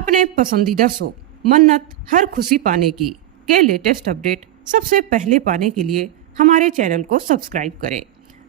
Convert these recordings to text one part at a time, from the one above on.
अपने पसंदीदा शो मन्नत हर खुशी पाने की के लेटेस्ट अपडेट सबसे पहले पाने के लिए हमारे चैनल को सब्सक्राइब करें।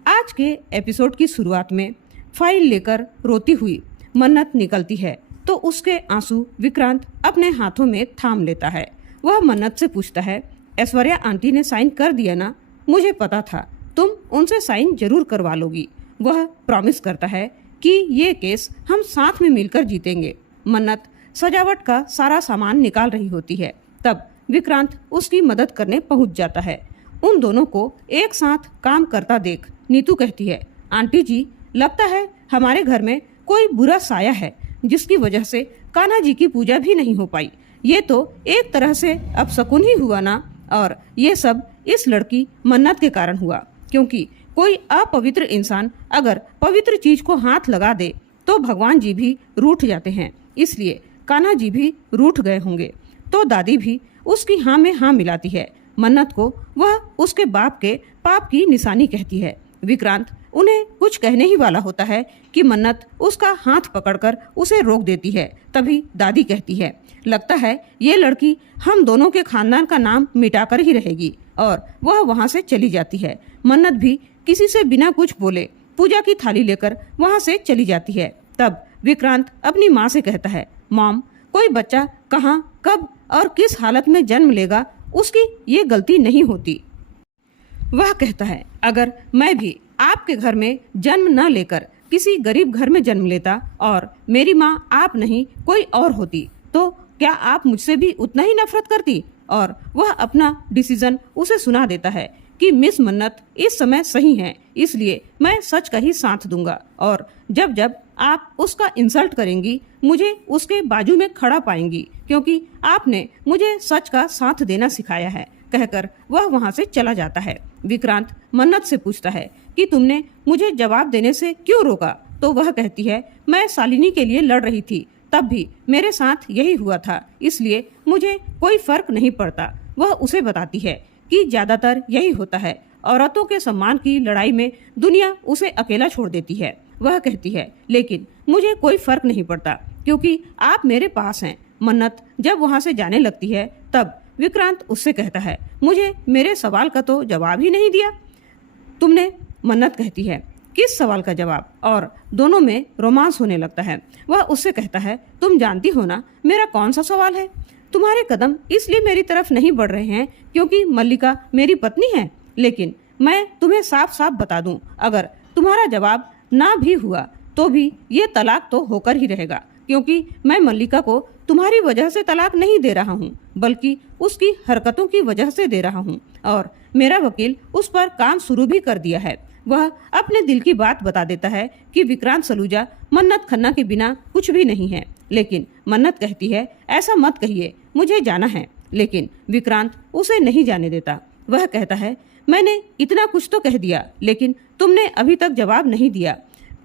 आज के एपिसोड की शुरुआत में फाइल लेकर रोती हुई मन्नत निकलती है तो उसके आंसू विक्रांत अपने हाथों में थाम लेता है। वह मन्नत से पूछता है, ऐश्वर्या आंटी ने साइन कर दिया ना? मुझे पता था तुम उनसे साइन जरूर करवा लोगी। वह प्रॉमिस करता है कि ये केस हम साथ में मिलकर जीतेंगे। मन्नत सजावट का सारा सामान निकाल रही होती है, तब विक्रांत उसकी मदद करने पहुंच जाता है। उन दोनों को एक साथ काम करता देख नीतू कहती है, आंटी जी लगता है हमारे घर में कोई बुरा साया है जिसकी वजह से कान्हा जी की पूजा भी नहीं हो पाई। ये तो एक तरह से अपशकुन ही हुआ ना, और ये सब इस लड़की मन्नत के कारण हुआ, क्योंकि कोई अपवित्र इंसान अगर पवित्र चीज को हाथ लगा दे तो भगवान जी भी रूठ जाते हैं, इसलिए कान्हा जी भी रूठ गए होंगे। तो दादी भी उसकी हाँ में हाँ मिलाती है। मन्नत को वह उसके बाप के पाप की निशानी कहती है। विक्रांत उन्हें कुछ कहने ही वाला होता है कि मन्नत उसका हाथ पकड़कर उसे रोक देती है। तभी दादी कहती है, लगता है ये लड़की हम दोनों के खानदान का नाम मिटाकर ही रहेगी, और वह वहाँ से चली जाती है। मन्नत भी किसी से बिना कुछ बोले पूजा की थाली लेकर वहाँ से चली जाती है। तब विक्रांत अपनी माँ से कहता है, मॉम कोई बच्चा कहाँ कब और किस हालत में जन्म लेगा उसकी ये गलती नहीं होती। वह कहता है, अगर मैं भी आपके घर में जन्म न लेकर किसी गरीब घर में जन्म लेता और मेरी माँ आप नहीं कोई और होती तो क्या आप मुझसे भी उतना ही नफरत करती? और वह अपना डिसीजन उसे सुना देता है कि मिस मन्नत इस समय सही हैं, इसलिए मैं सच का ही साथ दूंगा, और जब जब आप उसका इंसल्ट करेंगी मुझे उसके बाजू में खड़ा पाएंगी, क्योंकि आपने मुझे सच का साथ देना सिखाया है, कहकर वह वहाँ से चला जाता है। विक्रांत मन्नत से पूछता है कि तुमने मुझे जवाब देने से क्यों रोका? तो वह कहती है, मैं शालिनी के लिए लड़ रही थी, तब भी मेरे साथ यही हुआ था, इसलिए मुझे कोई फर्क नहीं पड़ता। वह उसे बताती है कि ज्यादातर यही होता है, औरतों के सम्मान की लड़ाई में दुनिया उसे अकेला छोड़ देती है। वह कहती है, लेकिन मुझे कोई फर्क नहीं पड़ता क्योंकि आप मेरे पास हैं। मन्नत जब वहाँ से जाने लगती है तब विक्रांत उससे कहता है, मुझे मेरे सवाल का तो जवाब ही नहीं दिया तुमने। मन्नत कहती है, किस सवाल का जवाब? और दोनों में रोमांस होने लगता है। वह उससे कहता है, तुम जानती हो ना मेरा कौन सा सवाल है? तुम्हारे कदम इसलिए मेरी तरफ नहीं बढ़ रहे हैं क्योंकि मल्लिका मेरी पत्नी है, लेकिन मैं तुम्हें साफ साफ बता दूं, अगर तुम्हारा जवाब ना भी हुआ तो भी ये तलाक तो होकर ही रहेगा, क्योंकि मैं मल्लिका को तुम्हारी वजह से तलाक नहीं दे रहा हूँ, बल्कि उसकी हरकतों की वजह से दे रहा हूँ, और मेरा वकील उस पर काम शुरू भी कर दिया है। वह अपने दिल की बात बता देता है कि विक्रांत सलूजा मन्नत खन्ना के बिना कुछ भी नहीं है, लेकिन मन्नत कहती है, ऐसा मत कहिए, मुझे जाना है। लेकिन विक्रांत उसे नहीं जाने देता। वह कहता है, मैंने इतना कुछ तो कह दिया, लेकिन तुमने अभी तक जवाब नहीं दिया।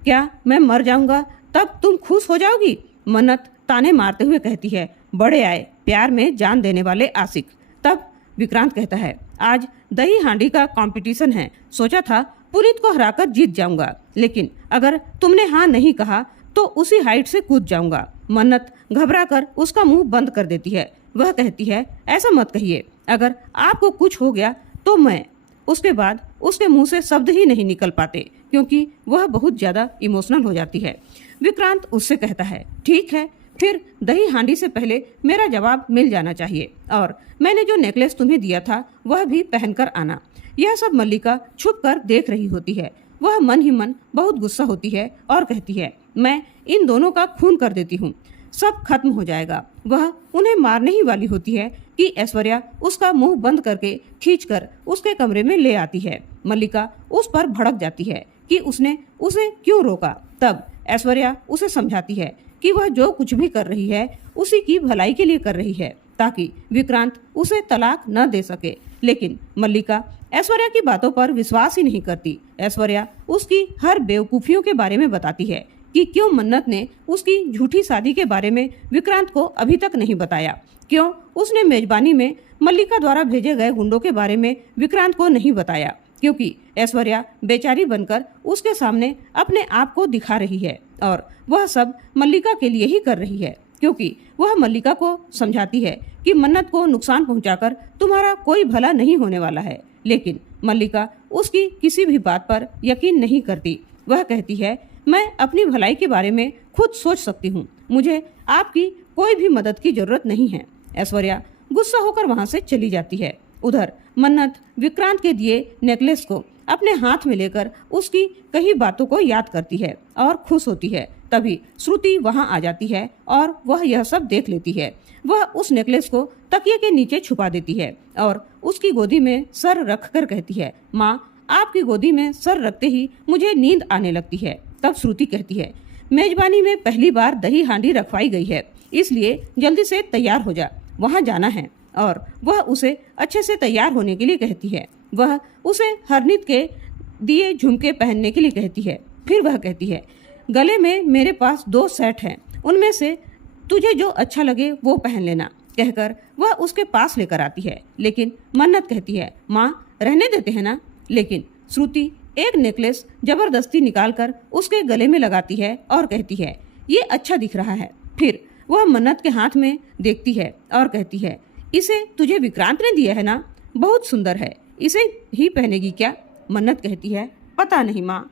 क्या मैं मर जाऊंगा तब तुम खुश हो जाओगी? मन्नत ताने मारते हुए कहती है, बड़े आए प्यार में जान देने वाले आशिक। तब विक्रांत कहता है, आज दही हांडी का कंपटीशन है, सोचा था पुनीत को हराकर जीत जाऊंगा, लेकिन अगर तुमने हाँ नहीं कहा तो उसी हाइट से कूद जाऊंगा। मन्नत घबराकर उसका मुंह बंद कर देती है। वह कहती है, ऐसा मत कहिए, अगर आपको कुछ हो गया तो मैं। उसके बाद उसके मुंह से शब्द ही नहीं निकल पाते क्योंकि वह बहुत ज्यादा इमोशनल हो जाती है। विक्रांत उससे कहता है, ठीक है, फिर दही हांडी से पहले मेरा जवाब मिल जाना चाहिए, और मैंने जो नेकलेस तुम्हें दिया था वह भी पहनकर आना। यह सब मल्लिका छुप कर देख रही होती है। वह मन ही मन बहुत गुस्सा होती है और कहती है, मैं इन दोनों का खून कर देती हूँ, सब खत्म हो जाएगा। वह उन्हें मारने ही वाली होती है कि ऐश्वर्या उसका मुंह बंद करके खींचकर उसके कमरे में ले आती है। मल्लिका उस पर भड़क जाती है कि उसने उसे क्यों रोका। तब ऐश्वर्या उसे समझाती है कि वह जो कुछ भी कर रही है उसी की भलाई के लिए कर रही है, ताकि विक्रांत उसे तलाक न दे सके। लेकिन मल्लिका ऐश्वर्या की बातों पर विश्वास ही नहीं करती। ऐश्वर्या उसकी हर बेवकूफियों के बारे में बताती है कि क्यों मन्नत ने उसकी झूठी शादी के बारे में विक्रांत को अभी तक नहीं बताया, क्यों उसने मेजबानी में मल्लिका द्वारा भेजे गए गुंडों के बारे में विक्रांत को नहीं बताया, क्योंकि ऐश्वर्या बेचारी बनकर उसके सामने अपने आप को दिखा रही है और वह सब मल्लिका के लिए ही कर रही है। क्योंकि वह मल्लिका को समझाती है कि मन्नत को नुकसान पहुंचाकर तुम्हारा कोई भला नहीं होने वाला है। लेकिन मल्लिका उसकी किसी भी बात पर यकीन नहीं करती। वह कहती है, मैं अपनी भलाई के बारे में खुद सोच सकती हूँ, मुझे आपकी कोई भी मदद की जरूरत नहीं है। ऐश्वर्या गुस्सा होकर वहां से चली जाती है। उधर मन्नत विक्रांत के दिए नेकलेस को अपने हाथ में लेकर उसकी कई बातों को याद करती है और खुश होती है। तभी श्रुति वहां आ जाती है और वह यह सब देख लेती है। वह उस नेकलेस को तकिए के नीचे छुपा देती है और उसकी गोदी में सर रखकर कहती है, माँ, आपकी गोदी में सर रखते ही मुझे नींद आने लगती है। तब श्रुति कहती है, मेजबानी में पहली बार दही हांडी रखवाई गई है, इसलिए जल्दी से तैयार हो जा, वहां जाना है। और वह उसे अच्छे से तैयार होने के लिए कहती है। वह उसे हरनित के दिए झुमके पहनने के लिए कहती है। फिर वह कहती है, गले में मेरे पास 2 सेट हैं, उनमें से तुझे जो अच्छा लगे वो पहन लेना। कहकर वह उसके पास लेकर आती है। लेकिन मन्नत कहती है, माँ, रहने देते हैं ना। लेकिन श्रुति एक नेकलेस जबरदस्ती निकालकर उसके गले में लगाती है और कहती है, ये अच्छा दिख रहा है। फिर वह मन्नत के हाथ में देखती है और कहती है, इसे तुझे विक्रांत ने दिया है ना, बहुत सुंदर है, इसे ही पहनेगी क्या? मन्नत कहती है, पता नहीं माँ।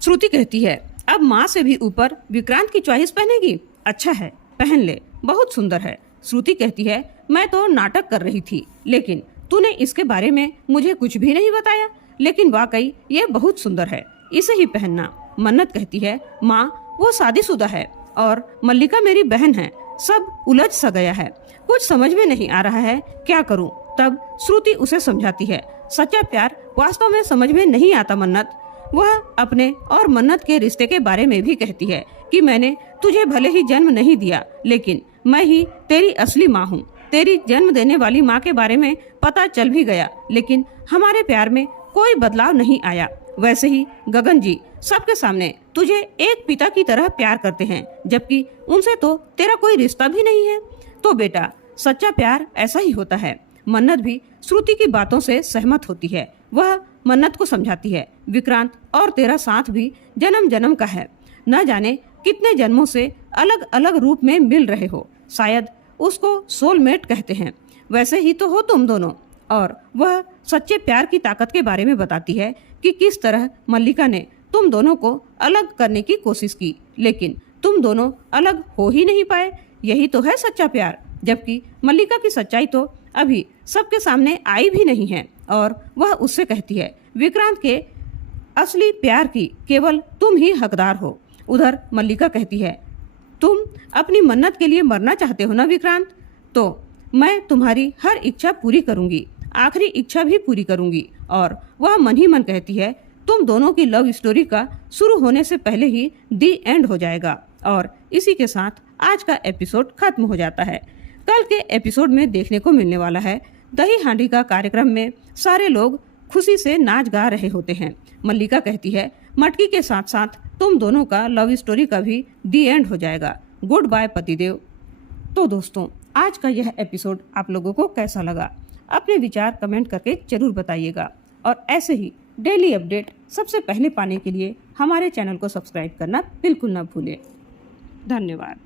श्रुति कहती है, अब माँ से भी ऊपर विक्रांत की चॉइस पहनेगी? अच्छा है, पहन ले, बहुत सुंदर है। श्रुति कहती है, मैं तो नाटक कर रही थी, लेकिन तूने इसके बारे में मुझे कुछ भी नहीं बताया, लेकिन वाकई ये बहुत सुंदर है, इसे ही पहनना। मन्नत कहती है, माँ, वो शादीशुदा है और मल्लिका मेरी बहन है, सब उलझ सा गया है, कुछ समझ में नहीं आ रहा है, क्या करूं? तब श्रुति उसे समझाती है, सच्चा प्यार वास्तव में समझ में नहीं आता मन्नत। वह अपने और मन्नत के रिश्ते के बारे में भी कहती है कि मैंने तुझे भले ही जन्म नहीं दिया, लेकिन मैं ही तेरी असली माँ हूँ। तेरी जन्म देने वाली माँ के बारे में पता चल भी गया, लेकिन हमारे प्यार में कोई बदलाव नहीं आया। वैसे ही गगन जी सबके सामने तुझे एक पिता की तरह प्यार करते हैं, जबकि उनसे तो तेरा कोई रिश्ता भी नहीं है। तो बेटा, सच्चा प्यार ऐसा ही होता है। मन्नत भी श्रुति की बातों से सहमत होती है। वह मन्नत को समझाती है, विक्रांत और तेरा साथ भी जन्म जन्म का है, न जाने कितने जन्मों से अलग अलग रूप में मिल रहे हो, शायद उसको सोलमेट कहते हैं, वैसे ही तो हो तुम दोनों। और वह सच्चे प्यार की ताकत के बारे में बताती है कि किस तरह मल्लिका ने तुम दोनों को अलग करने की कोशिश की, लेकिन तुम दोनों अलग हो ही नहीं पाए। यही तो है सच्चा प्यार। जबकि मल्लिका की सच्चाई तो अभी सबके सामने आई भी नहीं है और वह उससे कहती है, विक्रांत के असली प्यार की केवल तुम ही हकदार हो। उधर मल्लिका कहती है, तुम अपनी मन्नत के लिए मरना चाहते हो ना विक्रांत, तो मैं तुम्हारी हर इच्छा पूरी करूंगी, आखिरी इच्छा भी पूरी करूंगी। और वह मन ही मन कहती है, तुम दोनों की लव स्टोरी का शुरू होने से पहले ही दी एंड हो जाएगा। और इसी के साथ आज का एपिसोड खत्म हो जाता है। कल के एपिसोड में देखने को मिलने वाला है, दही हांडी का कार्यक्रम में सारे लोग खुशी से नाच गा रहे होते हैं। मल्लिका कहती है, मटकी के साथ साथ तुम दोनों का लव स्टोरी का भी दी एंड हो जाएगा। गुड बाय पतिदेव। तो दोस्तों, आज का यह एपिसोड आप लोगों को कैसा लगा? अपने विचार कमेंट करके जरूर बताइएगा। और ऐसे ही डेली अपडेट सबसे पहले पाने के लिए हमारे चैनल को सब्सक्राइब करना बिल्कुल ना भूलें। धन्यवाद।